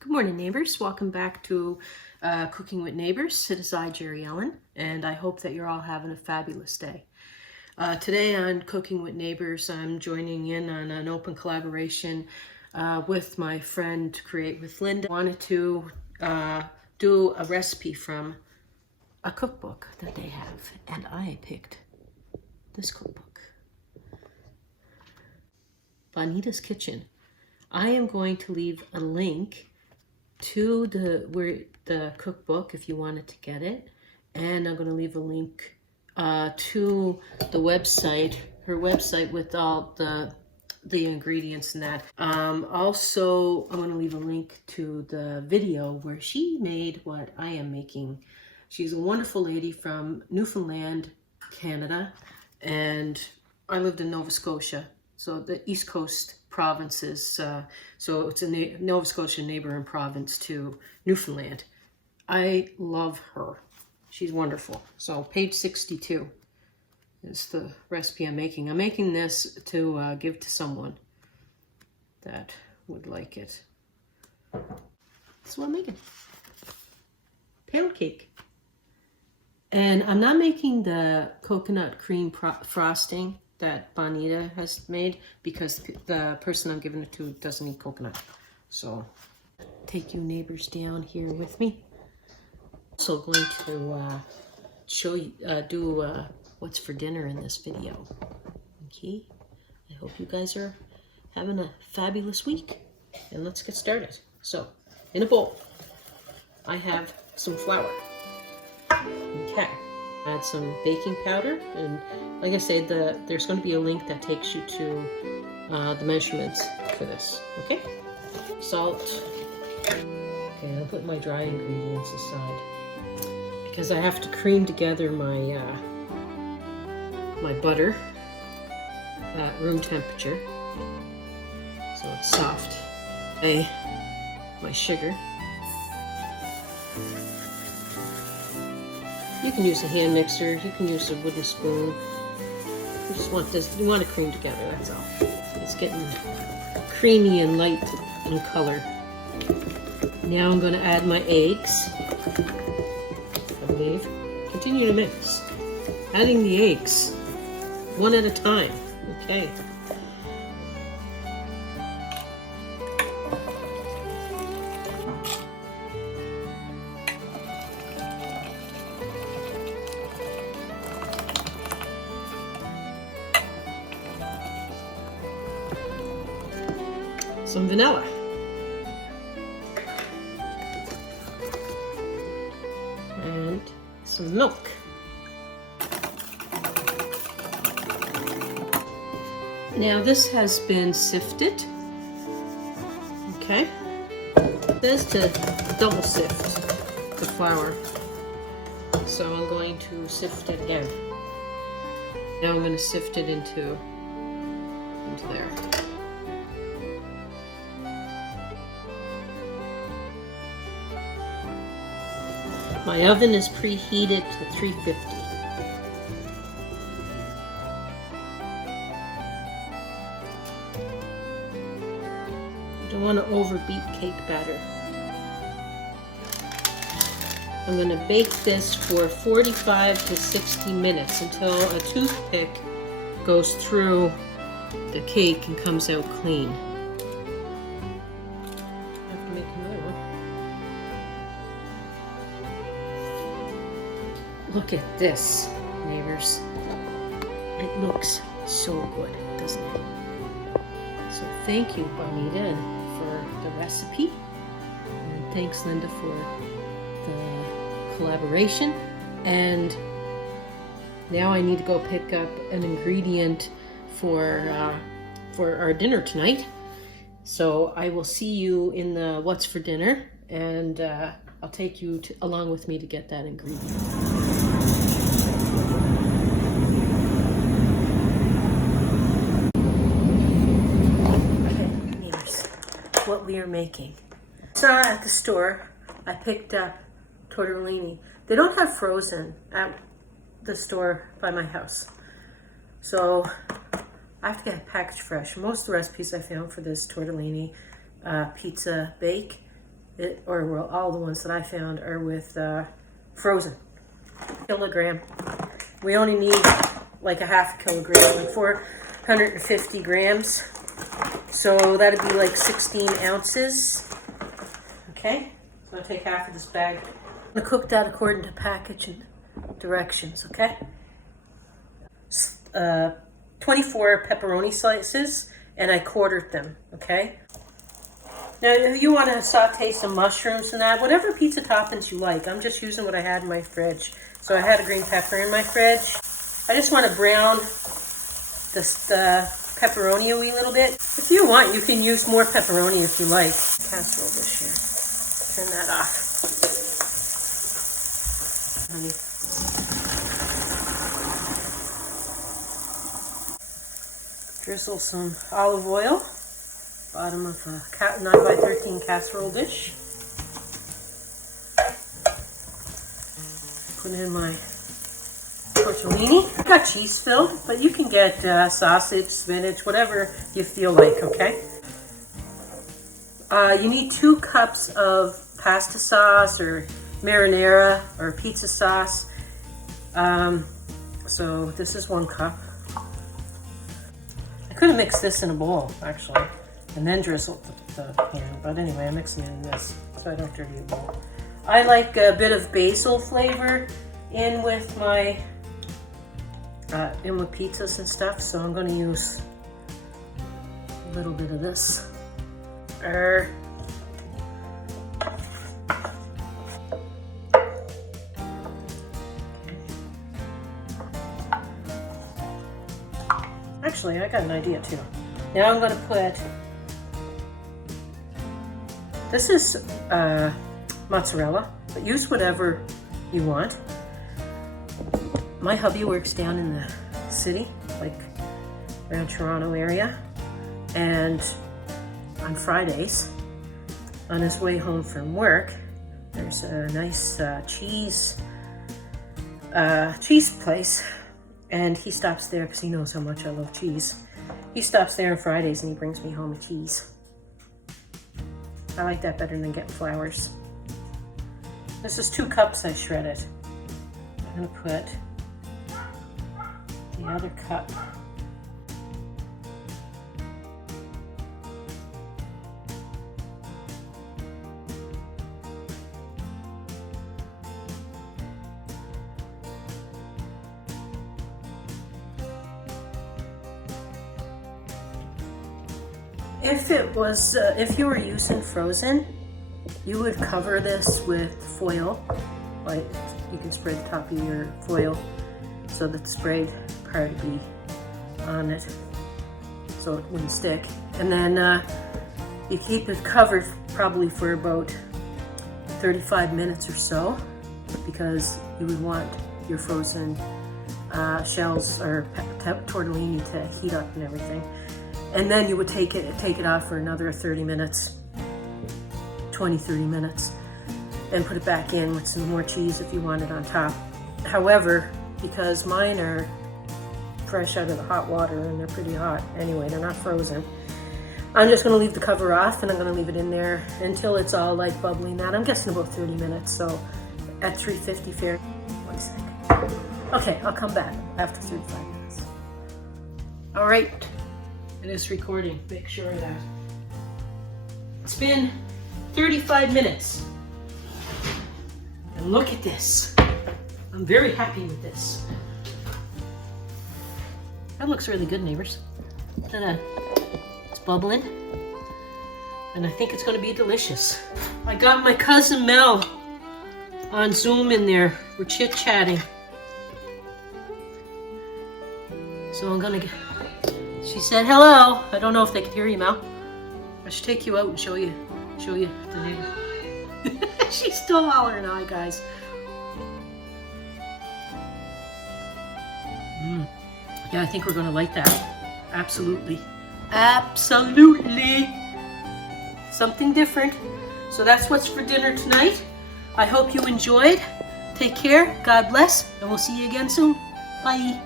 Good morning, neighbors. Welcome back to Cooking with Neighbors. It is I, Jerry Ellen, and I hope that you're all having a fabulous day. Today on Cooking with Neighbors, I'm joining in on an open collaboration with my friend Create with Linda. I wanted to do a recipe from a cookbook that they have, and I picked this cookbook, Bonita's Kitchen. I am going to leave a link to the cookbook if you wanted to get it, and I'm going to leave a link to the website, her website, with all the ingredients and that. Also, I'm going to leave a link to the video where she made what I am making. She's a wonderful lady from Newfoundland, Canada, and I lived in Nova Scotia, so the East Coast provinces, so it's a Nova Scotia neighboring province to Newfoundland. I love her. She's wonderful. So page 62 is the recipe I'm making. I'm making this to give to someone that would like it. That's what I'm making. Pound cake. And I'm not making the coconut cream frosting that Bonita has made because the person I'm giving it to doesn't eat coconut. So take you neighbors down here with me. Also going to show you, do what's for dinner in this video. Okay, I hope you guys are having a fabulous week, and let's get started. So in a bowl, I have some flour. Okay. Add some baking powder, and like I said, there's going to be a link that takes you to the measurements for this. Okay, salt. Okay, I'll put my dry ingredients aside because I have to cream together my my butter at room temperature so it's soft. My sugar. You can use a hand mixer, you can use a wooden spoon. You just want this, you want to cream together, that's all. It's getting creamy and light in color. Now I'm going to add my eggs, I believe. Continue to mix. Adding the eggs, one at a time. Okay. Some vanilla. And some milk. Now this has been sifted. Okay. It says to double sift the flour. So I'm going to sift it again. Now I'm going to sift it into there. My oven is preheated to 350. I don't want to overbeat cake batter. I'm going to bake this for 45 to 60 minutes until a toothpick goes through the cake and comes out clean. I have to make another one. Look at this, neighbors. It looks so good, doesn't it? So thank you, Bonita, for the recipe. And thanks, Linda, for the collaboration. And now I need to go pick up an ingredient for our dinner tonight. So I will see you in the what's for dinner, and I'll take you along with me to get that ingredient. What we are making. Saw at the store, I picked up tortellini. They don't have frozen at the store by my house, so I have to get it packaged fresh. Most of the recipes I found for this tortellini pizza bake well, all the ones that I found are with frozen. Kilogram. We only need like a half a kilogram, like 450 grams. So that'd be like 16 ounces. Okay, so I'll take half of this bag. I'm gonna cook that according to package and directions, okay? 24 pepperoni slices, and I quartered them, okay? Now, if you want to saute some mushrooms and that, whatever pizza toppings you like, I'm just using what I had in my fridge. So I had a green pepper in my fridge. I just want to brown the pepperoni a wee little bit. If you want, you can use more pepperoni if you like. Casserole dish here. Turn that off. Honey. Drizzle some olive oil. Bottom of a 9x13 casserole dish. Put in my tortellini. I got cheese filled, but you can get sausage, spinach, whatever you feel like, okay? You need 2 cups of pasta sauce or marinara or pizza sauce. So this is 1 cup. I could have mixed this in a bowl, actually, and then drizzled the pan. But anyway, I'm mixing it in this so I don't dirty the bowl. I like a bit of basil flavor in with my pizzas and stuff, so I'm going to use a little bit of this. Actually, I got an idea too. Now I'm going to put, this is mozzarella, but use whatever you want. My hubby works down in the city, like around Toronto area, and on Fridays, on his way home from work, there's a nice cheese place, and he stops there because he knows how much I love cheese. He stops there on Fridays and he brings me home a cheese. I like that better than getting flowers. This is 2 cups I shredded. I'm gonna put the other cup. If you were using frozen, you would cover this with foil. Like, you can spray the top of your foil so that the sprayed part would be on it, so it wouldn't stick. And then you keep it covered probably for about 35 minutes or so, because you would want your frozen shells or tortellini to heat up and everything. And then you would take it off for another 30 minutes, 20-30 minutes, and put it back in with some more cheese if you want it on top. However, because mine are fresh out of the hot water and they're pretty hot anyway, they're not frozen, I'm just going to leave the cover off and I'm going to leave it in there until it's all like bubbling that. I'm guessing about 30 minutes, so at 350 Fahrenheit. 1 second. Okay, I'll come back after 35 minutes. All right. It is recording, make sure of that. It's been 35 minutes. And look at this. I'm very happy with this. That looks really good, neighbors. It's bubbling. And I think it's gonna be delicious. I got my cousin Mel on Zoom in there. We're chit-chatting. So I'm gonna get... She said hello. I don't know if they can hear you, Mel. I should take you out and show you the neighbor. She's still hollering hi, guys. Yeah, I think we're gonna like that. Absolutely. Absolutely. Something different. So that's what's for dinner tonight. I hope you enjoyed. Take care. God bless. And we'll see you again soon. Bye.